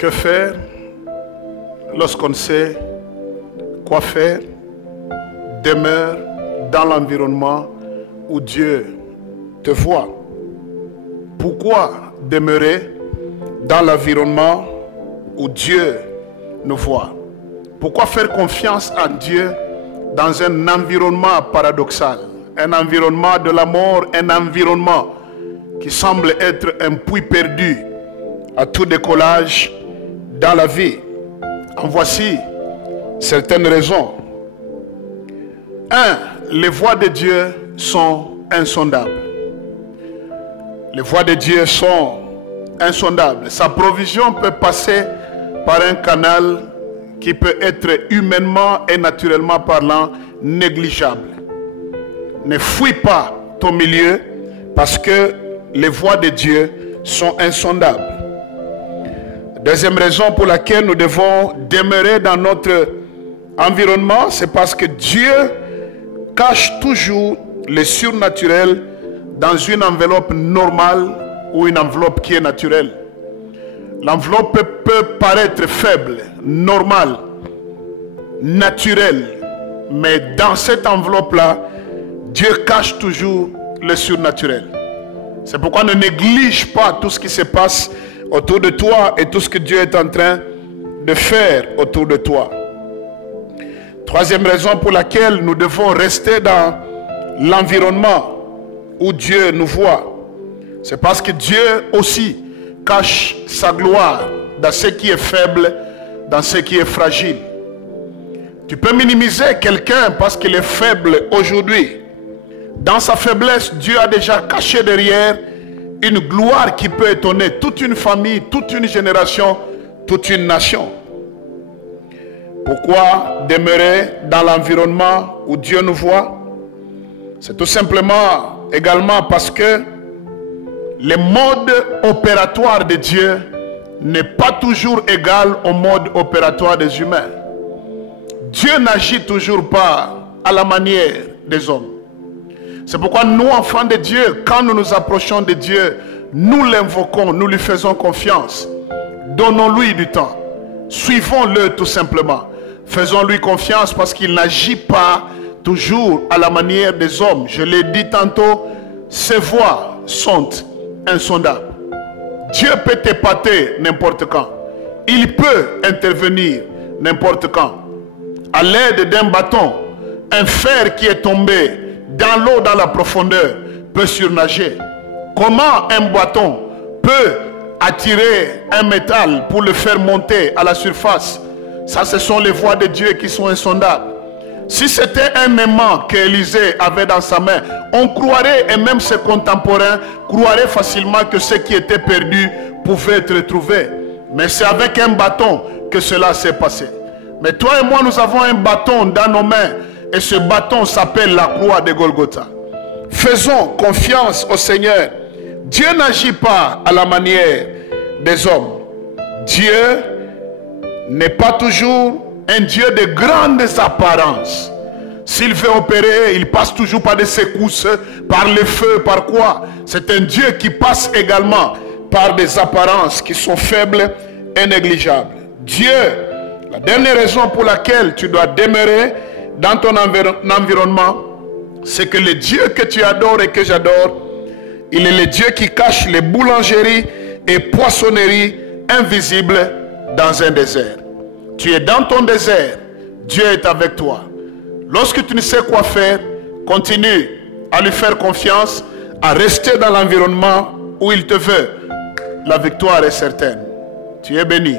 Que faire lorsqu'on sait quoi faire? Demeure dans l'environnement où Dieu te voit. Pourquoi demeurer dans l'environnement où Dieu nous voit? Pourquoi faire confiance à Dieu dans un environnement paradoxal? Un environnement de la mort, un environnement qui semble être un puits perdu à tout décollage dans la vie. En voici certaines raisons. 1. Les voies de Dieu sont insondables. Les voies de Dieu sont insondables. Sa provision peut passer par un canal qui peut être humainement et naturellement parlant négligeable. Ne fuis pas ton milieu parce que les voies de Dieu sont insondables. Deuxième raison pour laquelle nous devons demeurer dans notre environnement, c'est parce que Dieu cache toujours le surnaturel dans une enveloppe normale ou une enveloppe qui est naturelle. L'enveloppe peut paraître faible, normale, naturelle, mais dans cette enveloppe-là, Dieu cache toujours le surnaturel. C'est pourquoi ne néglige pas tout ce qui se passe autour de toi et tout ce que Dieu est en train de faire autour de toi. Troisième raison pour laquelle nous devons rester dans l'environnement où Dieu nous voit, c'est parce que Dieu aussi cache sa gloire dans ce qui est faible, dans ce qui est fragile. Tu peux minimiser quelqu'un parce qu'il est faible aujourd'hui. Dans sa faiblesse, Dieu a déjà caché derrière une gloire qui peut étonner toute une famille, toute une génération, toute une nation. Pourquoi demeurer dans l'environnement où Dieu nous voit? C'est tout simplement également parce que le mode opératoire de Dieu n'est pas toujours égal au mode opératoire des humains. Dieu n'agit toujours pas à la manière des hommes. C'est pourquoi nous, enfants de Dieu, quand nous nous approchons de Dieu, nous l'invoquons, nous lui faisons confiance. Donnons-lui du temps. Suivons-le tout simplement. Faisons-lui confiance parce qu'il n'agit pas toujours à la manière des hommes. Je l'ai dit tantôt, ses voies sont insondables. Dieu peut t'épater n'importe quand. Il peut intervenir n'importe quand. À l'aide d'un bâton, un fer qui est tombé dans l'eau, dans la profondeur, peut surnager. Comment un bâton peut attirer un métal pour le faire monter à la surface? Ça, ce sont les voies de Dieu qui sont insondables. Si c'était un aimant qu'Élisée avait dans sa main, on croirait, et même ses contemporains croiraient facilement que ce qui était perdu pouvait être retrouvé. Mais c'est avec un bâton que cela s'est passé. Mais toi et moi, nous avons un bâton dans nos mains. Et ce bâton s'appelle la croix de Golgotha. Faisons confiance au Seigneur. Dieu n'agit pas à la manière des hommes. Dieu n'est pas toujours un Dieu de grandes apparences. S'il veut opérer, il passe toujours par des secousses, par le feu, par quoi? C'est un Dieu qui passe également par des apparences qui sont faibles et négligeables. Dieu, la dernière raison pour laquelle tu dois demeurer dans ton environnement, c'est que le Dieu que tu adores et que j'adore, il est le Dieu qui cache les boulangeries et poissonneries invisibles dans un désert. Tu es dans ton désert, Dieu est avec toi. Lorsque tu ne sais quoi faire, continue à lui faire confiance, à rester dans l'environnement où il te veut. La victoire est certaine. Tu es béni.